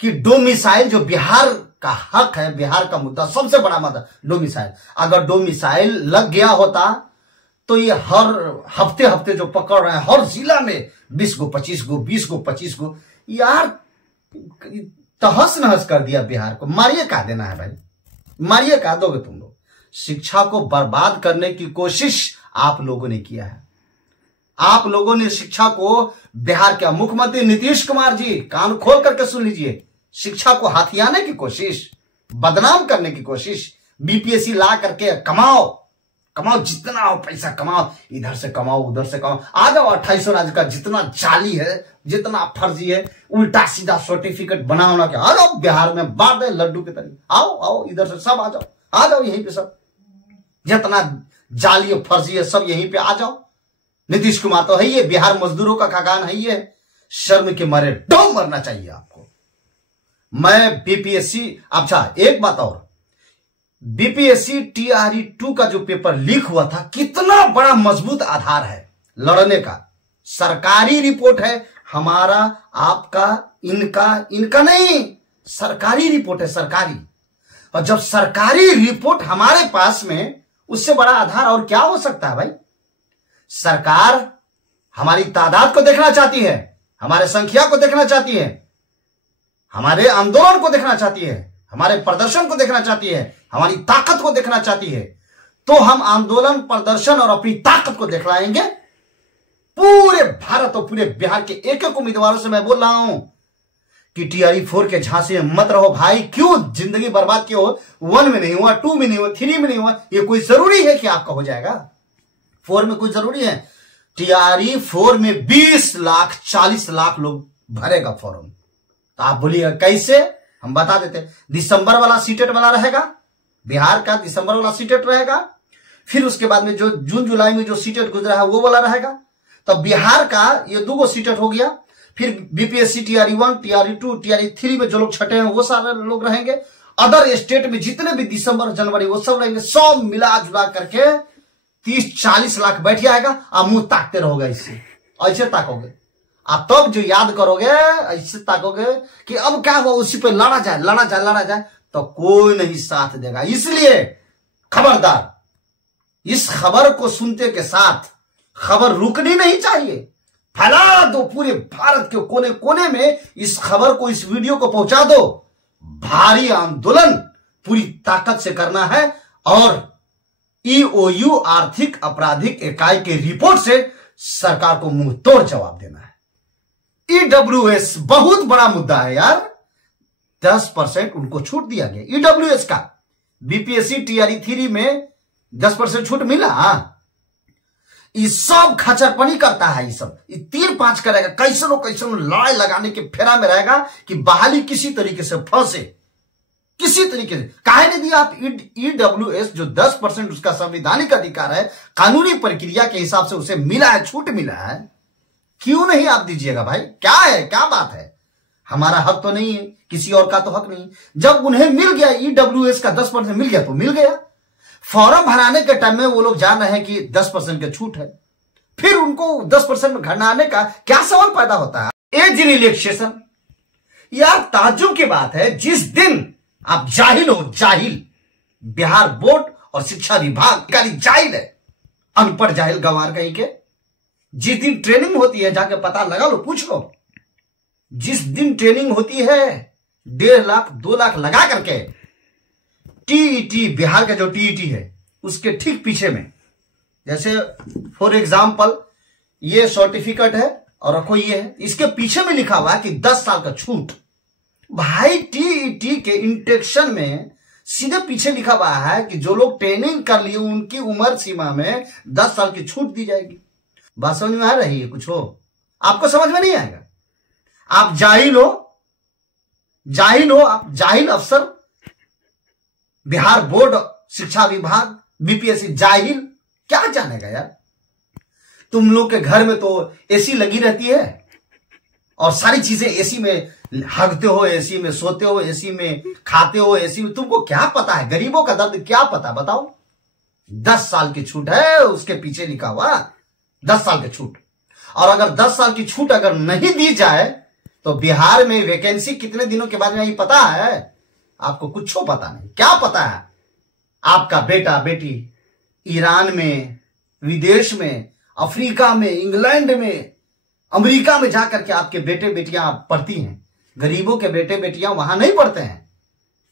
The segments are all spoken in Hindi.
कि डोमिसाइल जो बिहार का हक है, बिहार का मुद्दा, सबसे बड़ा मुद्दा डोमिसाइल, अगर डोमिसाइल लग गया होता तो ये हर हफ्ते हफ्ते जो पकड़ रहे हैं हर जिला में 20 गो 25 गो 20 गो 25 गो, यार तहस नहस कर दिया बिहार को। मारिए का देना है भाई, मारिए का दोगे तुम लोग। शिक्षा को बर्बाद करने की कोशिश आप लोगों ने किया है। आप लोगों ने शिक्षा को, बिहार के मुख्यमंत्री नीतीश कुमार जी कान खोल करके सुन लीजिए, शिक्षा को हथियाने की कोशिश, बदनाम करने की कोशिश, बीपीएससी ला करके कमाओ कमाओ, जितना हो पैसा कमाओ, इधर से कमाओ उधर से कमाओ, आ जाओ 2800 राज्य का जितना जाली है, जितना फर्जी है, उल्टा सीधा सर्टिफिकेट बना के आ जाओ बिहार में, बांट दे लड्डू की तरह। आओ आओ इधर से सब आ जाओ यहीं पे, सब जितना जाली और फर्जी है सब यहीं पे आ जाओ। नीतीश कुमार तो है ये बिहार मजदूरों का खाकान है ये, शर्म के मारे डो मरना चाहिए आपको। मैं बीपीएससी, अच्छा एक बात और, बीपीएससी टीआरई 2 का जो पेपर लीक हुआ था, कितना बड़ा मजबूत आधार है लड़ने का। सरकारी रिपोर्ट है, हमारा आपका इनका नहीं, सरकारी रिपोर्ट है, सरकारी। और जब सरकारी रिपोर्ट हमारे पास में, उससे बड़ा आधार और क्या हो सकता है भाई। सरकार हमारी तादाद को देखना चाहती है, हमारे संख्या को देखना चाहती है, हमारे आंदोलन को देखना चाहती है, हमारे प्रदर्शन को देखना चाहती है, हमारी ताकत को देखना चाहती है। तो हम आंदोलन, प्रदर्शन और अपनी ताकत को दिखलाएंगे पूरे भारत और पूरे बिहार के एक एक उम्मीदवारों से। मैं बोल रहा हूं कि टीआरई 4 के झांसे में मत रहो भाई। क्यों जिंदगी बर्बाद क्यों हो? 1 में नहीं हुआ, 2 में नहीं हुआ, 3 में नहीं हुआ, ये कोई जरूरी है कि आपका हो जाएगा? 4 में कुछ जरूरी है? टीआरई 4 में 20 लाख 40 लाख लोग भरेगा फॉर्म। तो आप बोलिएगा कैसे? हम बता देते। दिसंबर वाला सीटेट वाला रहेगा, बिहार का दिसंबर वाला सीटेट रहेगा। फिर उसके बाद में जो जून जुलाई में जो सीटेट गुजरा है वो वाला रहेगा। तो बिहार का ये 2 सीटेट हो गया। फिर बीपीएससी टीआरई 1, टीआरई 2, टीआरई 3 में जो लोग छठे हैं वो सारे लोग रहेंगे। अदर स्टेट में जितने भी दिसंबर जनवरी वो सब रहेंगे। सब मिला जुला करके 30-40 लाख बैठ जाएगा। आप मुंह ताकते रहोगे, इससे ऐसे ताकोगे आप, तब जो याद करोगे ऐसे ताकोगे कि अब क्या हुआ, उसी पे लड़ा जाए, तो कोई नहीं साथ देगा। इसलिए खबरदार, इस खबर को सुनते के साथ खबर रुकनी नहीं चाहिए। फैला दो पूरे भारत के कोने कोने में इस खबर को, इस वीडियो को पहुंचा दो। भारी आंदोलन पूरी ताकत से करना है और ईओयू आर्थिक आपराधिक इकाई के रिपोर्ट से सरकार को मुंह तोड़ जवाब देना है। ईडब्ल्यूएस बहुत बड़ा मुद्दा है यार, 10% उनको छूट दिया गया ईडब्ल्यूएस का। बीपीएससी टीआरई 3 में 10% छूट मिला। ये सब खचरपनी करता है, ये सब 3-5 करेगा, कैसनो लड़ाई लगाने के फेरा में रहेगा कि बहाली किसी तरीके से फंसे, किसी तरीके से। काहे नहीं दिया आप? ईडब्ल्यूएस जो 10% उसका संवैधानिक अधिकार है, कानूनी प्रक्रिया के हिसाब से उसे मिला है, छूट मिला है, क्यों नहीं आप दीजिएगा भाई? क्या है, क्या बात है? हमारा हक तो नहीं है, किसी और का तो हक नहीं। जब उन्हें मिल गया, ईडब्ल्यूएस का 10% मिल गया तो मिल गया। फॉर्म भराने के टाइम में वो लोग जान रहे हैं कि 10% की छूट है, फिर उनको 10% में घटाने का क्या सवाल पैदा होता है? एज रिलैक्सेशन, यार ताज्जुब की बात है। जिस दिन आप जाहिल हो, जाहिल, बिहार बोर्ड और शिक्षा विभाग का जाहिल है, अनपढ़ जाहिल गंवार कहीं के। जिस दिन ट्रेनिंग होती है, जाके पता लगा लो, पूछ लो। जिस दिन ट्रेनिंग होती है 1.5 लाख 2 लाख लगा करके, टीईटी, बिहार का जो टीईटी है उसके ठीक पीछे में, जैसे फॉर एग्जाम्पल ये सर्टिफिकेट है और रखो ये है, इसके पीछे में लिखा हुआ है कि 10 साल का छूट। भाई टीईटी के इंटेक्शन में सीधे पीछे लिखा हुआ है कि जो लोग ट्रेनिंग कर लिए उनकी उम्र सीमा में 10 साल की छूट दी जाएगी। बात समझ में आ रही है? कुछ हो आपको समझ में नहीं आएगा। आप जाहिल हो, आप जाहिल अफसर, बिहार बोर्ड शिक्षा विभाग, बीपीएससी जाहिल, क्या जानेगा यार? तुम लोग के घर में तो एसी लगी रहती है और सारी चीजें एसी में हगते हो, एसी में सोते हो, एसी में खाते हो, एसी में। तुमको क्या पता है गरीबों का दर्द? क्या पता बताओ? 10 साल की छूट है, उसके पीछे लिखा हुआ 10 साल की छूट। और अगर 10 साल की छूट अगर नहीं दी जाए तो बिहार में वैकेंसी कितने दिनों के बाद में आई पता है? आपको कुछ पता नहीं। क्या पता है? आपका बेटा बेटी ईरान में, विदेश में, अफ्रीका में, इंग्लैंड में, अमेरिका में जाकर के आपके बेटे बेटियां पढ़ती हैं। गरीबों के बेटे बेटियां वहां नहीं पढ़ते हैं,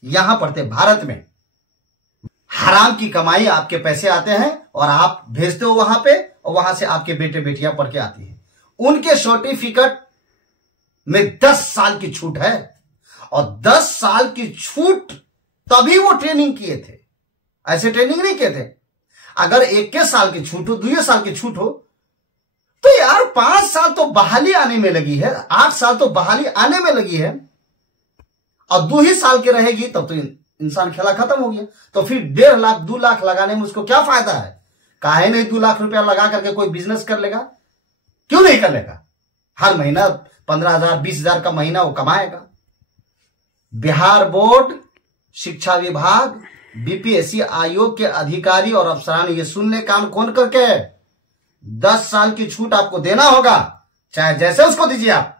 यहां पढ़ते भारत में। हराम की कमाई, आपके पैसे आते हैं और आप भेजते हो वहां पे, और वहां से आपके बेटे बेटियां पढ़ के आती हैं। उनके सर्टिफिकेट में 10 साल की छूट है, और 10 साल की छूट तभी वो ट्रेनिंग किए थे, ऐसे ट्रेनिंग नहीं किए थे। अगर 21 साल की छूट हो, 2 साल की छूट हो, तो यार 5 साल तो बहाली आने में लगी है, 8 साल तो बहाली आने में लगी है, और 2 ही साल की रहेगी तब तो इंसान खेला खत्म हो गया। तो फिर 1.5 लाख 2 लाख लगाने में उसको क्या फायदा है? काहे नहीं 2 लाख रुपया लगा करके कोई बिजनेस कर लेगा? क्यों नहीं कर लेगा? हर महीना 15,000 20,000 का महीना वो कमाएगा। बिहार बोर्ड शिक्षा विभाग, बीपीएससी आयोग के अधिकारी और अफसरान ये सुन ले कान खोल करके, 10 साल की छूट आपको देना होगा, चाहे जैसे उसको दीजिए आप।